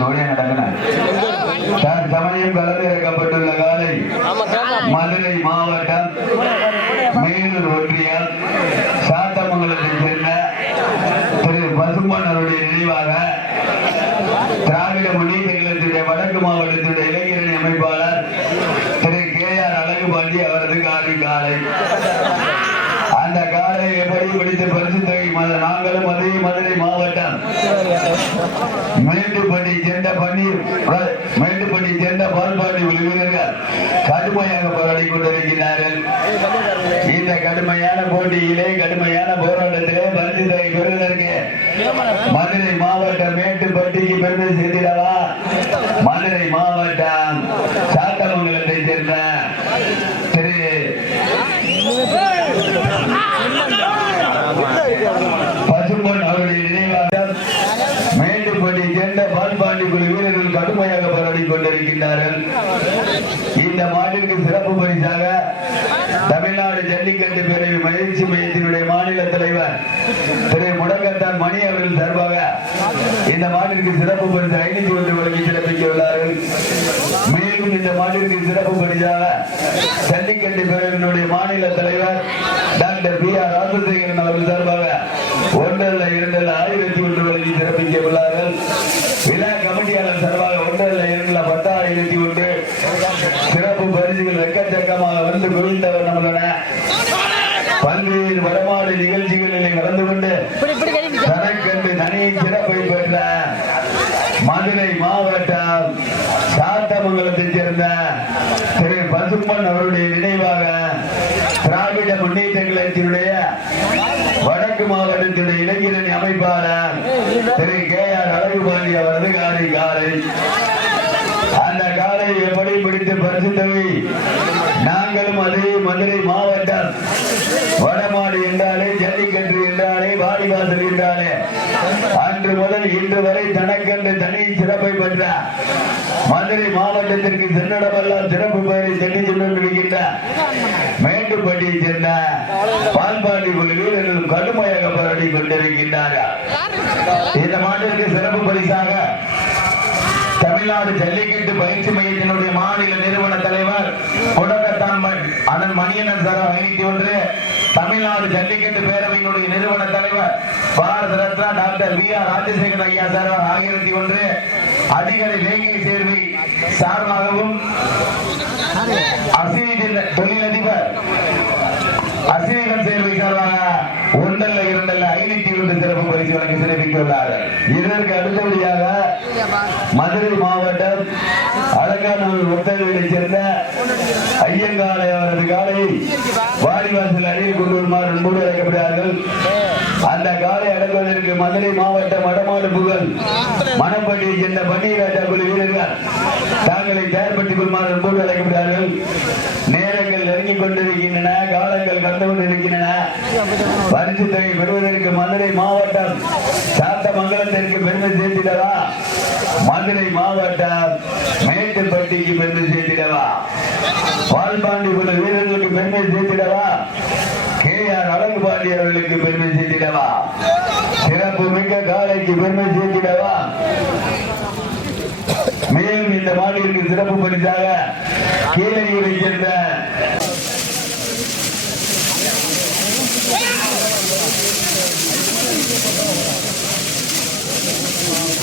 நோடியா நடக்கினார் சமயம் கலந்திறக்கப்பட்டுள்ள காலை மதுரை மாவட்டம் மேலூர் ஒன்றியம் சாத்தமங்கலத்தை சேர்ந்த திரு பசும்பன் அவருடைய நினைவாக திராவிட முன்னேற்ற கழகத்துடைய வடக்கு மாவட்டத்துடைய இளைஞரணி அமைப்பாளர் திரு கே ஆர் அழகுபாண்டி அவரது காலை காலை அந்த காலை எப்படி பிடித்து பரிசு தொகை நாங்களும் அதே மதுரை மேட்டுப்பட்டி சேர்ந்த பன்னீர் மேட்டுப்பட்டி சேர்ந்த பால்பாண்டி வீரர்கள் கடுமையாக போராடி கொண்டிருக்கிறார்கள். இந்த கடுமையான போட்டியிலே கடுமையான போராட்டத்திலே பரிசு தொகை பெறுவதற்கு மதுரை மாவட்ட மேட்டுப்பட்டிக்கு பெருமை சேர்த்திடவா மதுரை மாவட்ட சாத்தமங்கலத்தை சேர்ந்த திரு பசும்பொன் அவருடைய நினைவாக மேட்டுப்பட்டி சேர்ந்த பால்பாண்டி குழு வீரர்கள் கடுமையாக போராடி கொண்டிருக்கின்றார்கள் இந்த மாநிலக்கு சிறப்பு பரிசாக தமிழ்நாடு ஜல்லிக்கட்டு பேரவை மகிழ்ச்சி மையத்தினுடைய மாநில தலைவர் திரு முடக்கத்தான் மணி அவர்கள் சார்பாக இந்த மாநிலக்கு சிறப்பு பரிசு ஐநூத்தி ஒன்று வழங்கி சிறப்பிக்க உள்ளார்கள். மேலும் இந்த மாநிலக்கு சிறப்பு பரிசாக ஜல்லிக்கட்டு பேரவையினுடைய மாநில தலைவர் டாக்டர் பி ஆர் ராஜசேகரன் அவர்கள் சார்பாக ஒன்றல்ல இரண்டல்ல ஆயிரத்தி ஒன்று வழங்கி சிறப்பிக்க உள்ளார்கள். விழா கமிட்டியாளர் சார்பாக ஒன்றல்ல இரண்டல்ல பத்தாயிரத்தி ஒன்று சிறப்பு பரிசுகள் எக்கச்சக்கமாக வந்து குவிந்தவர் நம்மளோட பல்வேறு வடமாடு நிகழ்ச்சிகளில் கலந்து கொண்டு தனக்கென்று தனி சிறப்பை பெற்ற மதுரை மாவட்டம் சாத்தமங்கலத்தைச் சேர்ந்த திரு பசும்பன் அவருடைய நினைவாக திராவிட முன்னேற்ற கழகத்தினுடைய வடக்கு மாவட்டத்தினுடைய இளைஞரணி அமைப்பாளர் திரு கே ஆர் அழகுபாண்டி அவரது காலை காலை. அந்த காலை எப்படி பிடித்து பரிசு நாங்களும் அதே மதுரை மாவட்டம். வடமாடு என்றாலே ஜல்லிக்கட்டு என்றாலே வாடிவாசல் என்றாலே. அன்று முதல் இன்று வரை தனக்கென்று தனி சிறப்பை பெற்ற மதுரை மாவட்டத்திற்கு சென்னடமெல்லாம் சிறப்பு பெயரை சென்று சென்றிருக்கின்ற மேட்டுப்பட்டியை சேர்ந்த பால்பாண்டி குழு வீரர்களும் கடுமையாக போராடி கொண்டிருக்கின்றார்கள். இந்த மாட்டிற்கு சிறப்பு பரிசாக தமிழ்நாடு ஜல்லிக்கட்டு பயிற்சி மையத்தினுடைய மாநில நிறுவன தலைவர் கொடக்கத்தான் அண்ணன் மணியனன் சார் ஐநூத்தி ஒன்று. தமிழ்நாடு ஜல்லிக்கட்டு பேரவையினுடைய நிறுவன தலைவர் Bharat Ratna doctor V R Rajasekar ஐயா சார் ஆயிரத்தி ஒன்று. அதிகாரி வேங்கை சேர்வை சார்பாகவும் அசினி தொழிலதிபர் அசினிகள் சேர்வை சார்பாக ஒன்றல்ல இரண்டல்ல ஐநூத்தி ஒன்று சிறப்பு பரிசு வழங்கி சிறப்பித்துள்ளார்கள். இதற்கு அடுத்தபடியாக மதுரை மாவட்டம் அலங்காநல்லூர் ஒத்தகத்தைச் சேர்ந்த ஐயங்காலை அவரது காலை வாடிவாசல் அணியில் கொண்டு வருமாறு அன்போடு அழைக்கப்படுகிறார்கள். அந்த காலை அடங்குவதற்கு மதுரை மாவட்டம் வடமாடு புகழ் மணப்பட்டியை சேர்ந்த பன்னீராஜா குழு வீரர்கள் தாங்களை தயார்படுத்திக் கொள்மாறு அன்போடு அழைக்கப்படுகிறார்கள். நேரங்கள் நெருங்கிக் கொண்டிருக்கின்றன காலங்கள் கடந்து கொண்டிருக்கின்றன. பரிசு தொகை பெறுவதற்கு மதுரை மாவட்டம் சாத்தமங்கலத்திற்கு பெருமை சேர்த்திடவா? மதுரை மாவட்டம் மேட்டு பட்டிக்கு பெண்ணை சேர்த்திடவா? பால்பாண்டி உள்ள வீரர்களுக்கு பெண்ணை சேர்த்திடவா? கே ஆர் அழகுபாண்டி அவர்களுக்கு பெருமை சேர்த்திடவா? சிறப்பு மிக்க காலைக்கு பெருமை சேர்த்திடவா? மேலும் இந்த மாநிலத்தின் சிறப்பு பரிசாக கீழடியை சேர்ந்த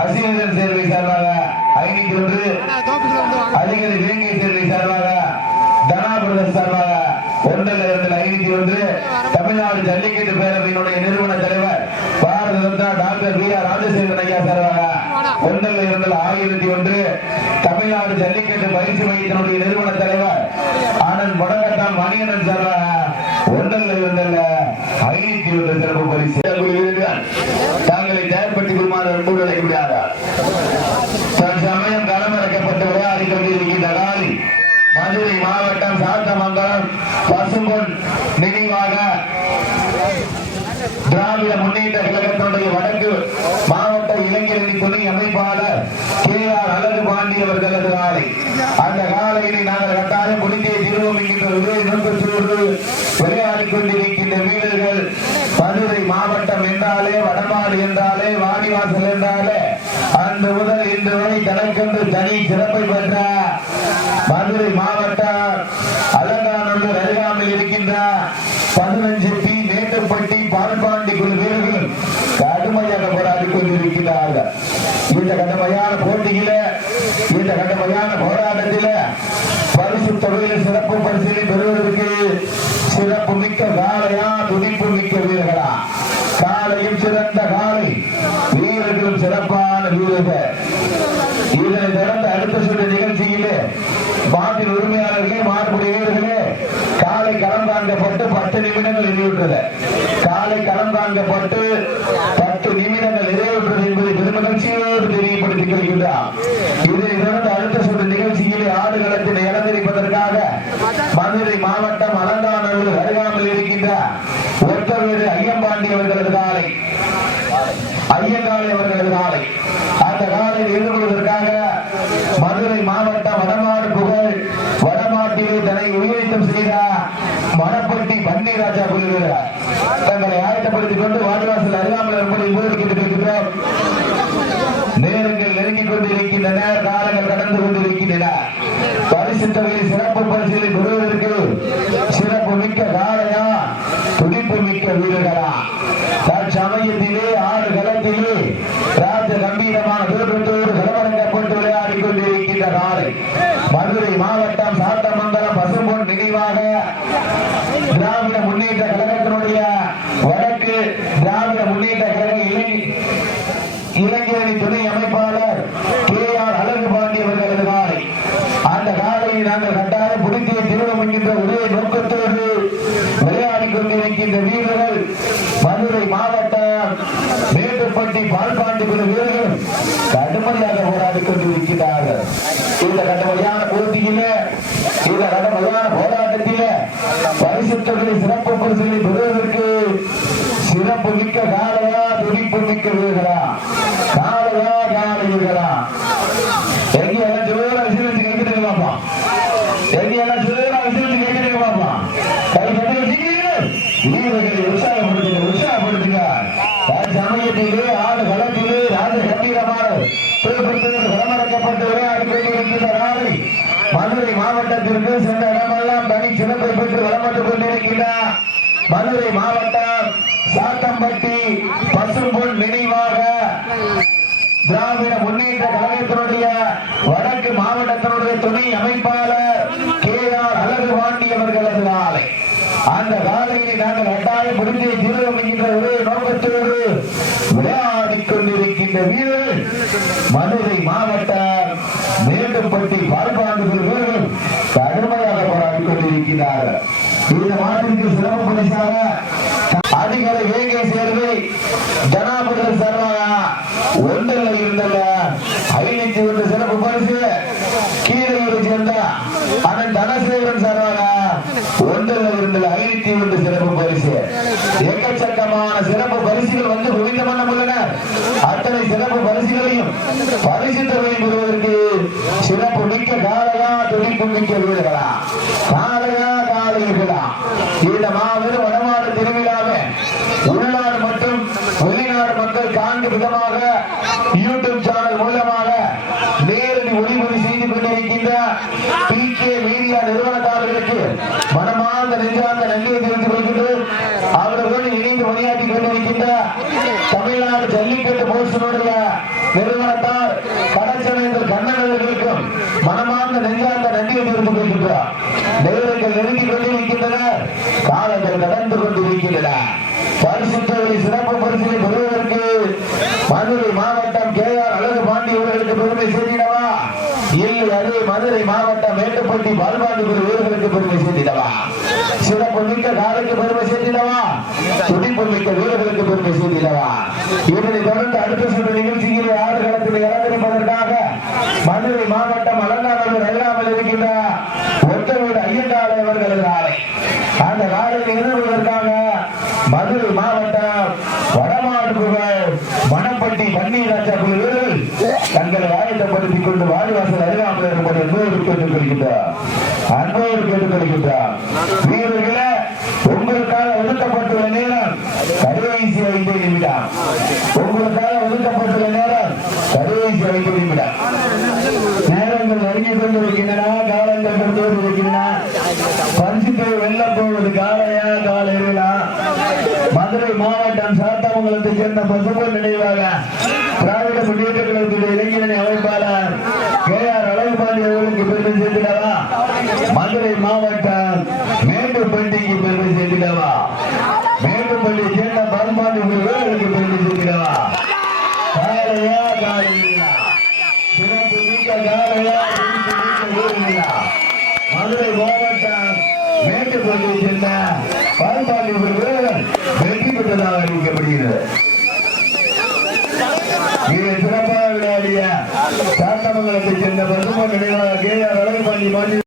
அசிவதன் சேர்வை சார்பாக ஐநூத்தி ஒன்று அதிகாரி இலங்கை சேர்வை சார்பாக தனாபுரம் சார்பாக ஒன்றல்ல இரண்டு ஐநூத்தி ஒன்று தமிழ்நாடு ஜல்லிக்கட்டு பேரவையினுடைய நிறுவன தலைவர் Bharat Ratna doctor V R Rajasekaran ஐயா சார்பாக ஒன்றல்ல இரண்டு ஆயிரத்தி ஒன்று தமிழ்நாடு ஜல்லிக்கட்டு பயிற்சி மையத்தினுடைய நிறுவன தலைவர் ஆனந்த் மணியனன் சார்பாக ஒன்றல்ல இரண்டல்ல ஐநூத்தி ஒன்று சிறப்பு பரிசு. தாங்களை தயார்படுத்திக் கொள்ளுமாறு அன்போடு அழைக்க முடியாதா தற்சமயம் களமிறக்கப்பட்டு விளையாடி கொண்டிருக்கின்ற காலி மதுரை மாவட்டம் சாத்தமங்கலம் பசும்பொன் நினைவாக திராவிட முன்னேற்ற கழகத்தினுடைய வடக்கு மாவட்ட இளைஞரணி துணை அமைப்பாளர் கே ஆர் அழகு பாண்டி அவர்களது காலை அந்த காலையினை நாங்கள் கட்டாயம் முடிந்தே திருவோம் என்கின்ற ஒரே நோக்கத்தோடு விளையாடிக் கொண்டிருக்கின்ற வீரர்கள் மதுரை மாவட்டம் என்றாலே வடமாடு என்றாலே வாடிவாசல் என்றாலே அன்று முதல் இன்று வரை தனக்கென்று தனி சிறப்பை பெற்ற மதுரை மாவட்டம் அலங்காநல்லூர் அருகாமல் இருக்கின்ற பதினஞ்சு பி மேட்டுப்பட்டி பால்பாண்டி குழு வீரர்கள் கடுமையாக போராடி கொண்டிருக்கிறார்கள். இந்த கடுமையான போட்டியில இந்த கடுமையான போராட்டத்தில பரிசு தொகையில் சிறப்பு பரிசீலனை பெறுவதற்கு சிறப்பு மிக்க காளையா துடிப்பு மிக்க வீரர்களா? காலையும் சிறந்த காலை வீரர்களும் சிறப்பான வீரர்கள். இதனை தொடர்ந்து அடுத்த சுற்று நிகழ்ச்சியிலே மாட்டின் உரிமையாளர்களே மாட்டுடையவர்களே காலை களம் தாங்கப்பட்டு பத்து நிமிடங்கள் நிறைவுற்றது காலை களம் தாங்கப்பட்டு பத்து நிமிடங்கள் நிறைவுற்றது என்பதை பெருமகிழ்ச்சியோடு தெரியப்படுத்திக் கொள்கின்றார். இதனை தொடர்ந்து அடுத்த சுற்று நிகழ்ச்சியிலே ஆடுகளத்தினை இழந்திருப்பதற்காக மதுரை மாவட்ட அலங்காநல்லூர் அருகாமல் இருக்கின்ற ஒற்றவேடு ஐயம்பாண்டி அவர்களது காலை ஐயங்காலை அவர்களது காலை அந்த காலையில் ஈடுபடுவதற்காக மதுரை மாவட்டம் வடமாடு புகழ் வடமாட்டிலே தன்னை உயிரித்தம் செய்த மணப்பட்டி பன்னீராஜா புரிகிறார் தங்களை ஆயத்தப்படுத்திக் கொண்டு வாடிவாசல் அருகாமல் இருப்பதை ஊருக்கு நேரங்கள் நெருங்கிக் கொண்டிருக்கின்றன காலங்கள் கடந்து கொண்டிருக்கின்றன. பரிசுத்தவையில் சிறப்பு பரிசுகளை பெறுவதற்கு சிறப்பு மிக்க காளையா மிக்க வீரர்களா? தற்சமயத்திலே ஆறு களத்திலே ராஜ கம்பீரமான தோற்றத்தோடு களமரங்கப்பட்டு விளையாடி கொண்டிருக்கின்ற காலை. மதுரை மாவட்டம் சாத்தமங்கலம் பசும்பொன் நினைவாக திராவிட முன்னேற்ற கழகத்தினுடைய வடக்கு திராவிட முன்னேற்ற கழக இளைஞர் இளைஞரணி துணை அமைப்பாளர் கே ஆர் அழகு பாண்டி அவர்களது காலை அந்த காலையை நாங்கள் கட்டாயம் புதுத்திய திருமணம் என்கின்ற ஒரே நோக்கத்தோடு விளையாடி கொண்டிருக்கின்ற வீரர்கள் மதுரை மாவட்டம் மேட்டுப்பட்டி பால்பாண்டி குழு வீரர்கள் கடுமையாக போராடி கொண்டிருக்கிறார்கள். இந்த கடுமையான போட்டியிலே இந்த கடுமையான போராட்டத்திலே பரிசு சிறப்பு பரிசுகளை பெறுவதற்கு சிறப்பு மிக்க காலையா துடிப்பு மிக்க வீரர்களா? காலையா காலை வீரர்களா? எங்க எல்லாம் விசிலிச்சு கேட்கிட்டு பாப்பா. எங்க எல்லாம் விசிலிச்சு கேட்கிட்டு பாப்பா. கை கட்டி வீரர்களை உற்சாகப்படுத்துங்க உற்சாகப்படுத்துங்க. சமயத்திலே ஆடு களத்திலே ராஜ கம்பீரமான திருப்பத்தூர் களமடக்கப்பட்டு விளையாடி கொண்டிருக்கின்ற நாளை மதுரை மாவட்டத்திற்கு சென்ற இடமெல்லாம் தனி சிறப்பை பெற்று வளமட்டு கொண்டிருக்கிறார் மதுரை மாவட்டம் சாத்தம்பட்டி பசும்பொன் நினைவாக திராவிட முன்னேற்ற கழகத்தினுடைய வடக்கு மாவட்டத்தினுடைய துணை அமைப்பாளர் கே ஆர் அழகு பாண்டி அவர்களது நாளை அந்த காலையை நாங்கள் கட்டாயம் முடிஞ்சை தீவிரம் என்கின்ற ஒரே நோக்கத்தோடு விளையாடி கொண்டிருக்கின்ற வீரர்கள் மதுரை மாவட்ட மேட்டுப்பட்டி பார்ப்பாண்டு வீரர்கள் கடுமையாக போராடி கொண்டிருக்கிறார்கள் இந்த மாட்டிற்கு சிறப்பு பரிசாக காலையா காலையிலா இந்த மாபெரும் வடமாடு திருவிழாவை மக்கள் காண்பு விதமாக யூடியூப் சேனல் மூலமாக நேரடி ஒளிபதி செய்து கொண்டிருக்கின்ற பி கே மீடியா நிறுவனத்தார்களுக்கு மனமார்ந்த நெஞ்சார்ந்த நன்றியை தெரிவித்துக் கொள்கின்றோம். அவர்களுடன் இணைந்து பணியாற்றி கொண்டிருக்கின்ற தமிழ்நாடு ஜல்லிக்கட்டு மோசனுடைய நிறுவனத்தார் கடச்சனைகள் கண்ணனர்களுக்கும் மனமார்ந்த நெஞ்சார்ந்த நன்றியை தெரிந்து கொள்கின்றார். தெய்வங்கள் நெருங்கிக் கொண்டிருக்கின்றனர் காலங்கள் கடந்து கொண்டிருக்கின்றன பரிசுத்தவரை சிறப்பு பரிசிலை பெறுவதற்கு மதுரை மாவட்டம் கே ஆர் அழகு பாண்டி அவர்களுக்கு பெருமை சேர்த்திடவா? இல்லை அது மதுரை மாவட்டம் மேட்டுப்பட்டி பால்பாண்டி குரு வீரர்களுக்கு பெருமை சேர்த்திடவா? சிறப்பு மிக்க காலைக்கு பெருமை சேர்த்திடவா? துடிப்பு மிக்க வீரர்களுக்கு பெருமை இதனை தொடர்ந்து அடுத்த சுற்று நிகழ்ச்சியில் ஆறு களத்தில் இறந்திருப்பதற்காக மதுரை மாவட்டம் அலங்காநல்லூர் அல்லாமல் இருக்கின்ற ஐயங்காலை அவர்களது ஆலை அந்த மதுரை மாவட்டம் வடமாடு புகழ் மணப்பட்டி பன்னீராஜா வீரர்கள் தங்களை ஆயத்தப்படுத்திக் கொண்டு வாடிவாசல் அருகாமல் இருக்கும்போது அன்போடு கேட்டுக் கொள்கின்றார் அன்போடு கேட்டுக் கொள்கின்றார் வீரர்களே நெருங்கிக் காலங்கள் கொண்டு இருக்கின்றன பரிசுத்தை வெல்ல போவது காலையா மதுரை மாவட்டம் சாத்தமங்கலத்தை சேர்ந்த பசுபொன் நினைவாக திராவிட முன்னேற்ற கழகத்துடைய இளைஞரணி அமைப்பாளர் கே ஆர் அழகுபாண்டி அவர்களுக்கு பெருமை சேர்த்திடவா? மதுரை மாவட்டம் மேட்டுப்பட்டிக்கு பெருமை சேர்த்திடவா? மேட்டுப்பட்டி சேர்ந்த பரம்பாண்டி அவர்களுக்கு பெருமை சேர்த்திடவா காலையா காலையா சிறப்பு மிக்க காலையா சிறப்பு மிக்க வீரர்களா? மதுரை மாவட்டம் மேட்டுப்பள்ளியை சேர்ந்த பால்பாண்டி வீரர்கள் வெற்றி பெற்றதாக அறிவிக்கப்படுகிறது இதை இந்த விளையாடிய நினைவாக கே ஆர் அழகுபாண்டி பாண்டி